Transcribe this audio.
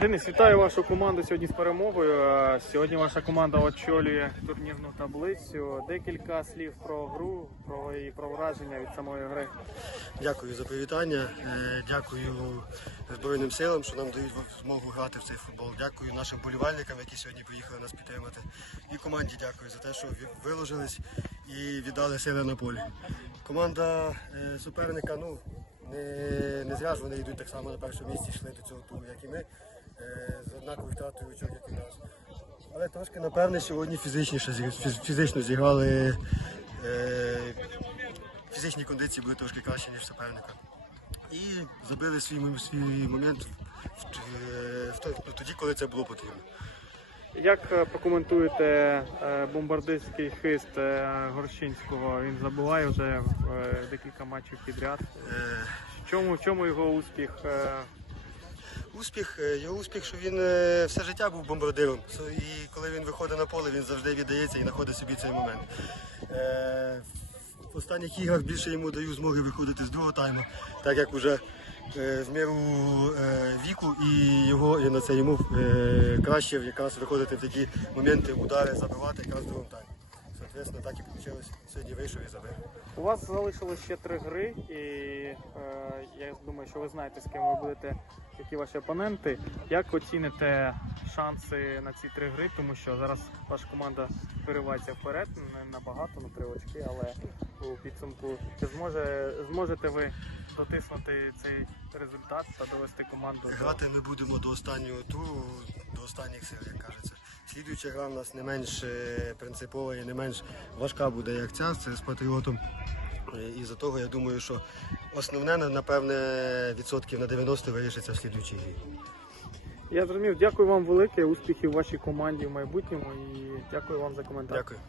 Денис, вітаю вашу команду сьогодні з перемогою. Е, Сьогодні ваша команда очолює турнірну таблицю. Декілька слів про гру, про і про враження від самої гри. Дякую за привітання. Е, Дякую Збройним силам, що нам дають змогу грати в цей футбол. Дякую нашим болівальникам, які сьогодні приїхали нас підтримати. І команді дякую за те, що виложились і віддали сили на полі. Команда е, суперника, ну не, не зря ж вони йдуть так само на першому місці, йшли до цього туру, як і ми, з однаковою втратою очок, як і нас. Але трошки, напевне, сьогодні фізичніше фізично зіграли. Е, фізичні кондиції були трошки кращі, ніж суперника. І забили свій, свій момент в, е, тоді, коли це було потрібно. Як е, прокоментуєте бомбардирський хист Горщинського? Він забуває вже декілька матчів підряд. В чому, в чому його успіх? Успіх, е, його успіх, що він е, все життя був бомбардиром. І коли він виходить на поле, він завжди віддається і знаходить собі цей момент. Е, В останніх іграх більше йому даю змоги виходити з другого тайму, так як вже в міру віку і його і на це йому краще якраз виходити в такі моменти, удари, забивати якраз в другому таймі. Соответственно, так і вийшло. Сьогодні вийшов і забив. У вас залишилось ще три гри, і е, я думаю, що ви знаєте, з ким ви будете, які ваші опоненти. Як оціните шанси на ці три гри? Тому що зараз ваша команда виривається вперед, не набагато на три очки, але у підсумку чи зможе зможете ви дотиснути цей результат та довести команду Грати ми будемо до останнього туру, до останніх кажеться. Слідуюча гра в нас не менш е, принципова і не менш важка буде, як ця, це з патріотом. Е, І за того я думаю, що основне, напевне, відсотків на 90 вирішиться в слідуючій грі. Я зрозумів. Дякую вам велике, успіхів вашій команді в майбутньому і дякую вам за коментар. Дякую.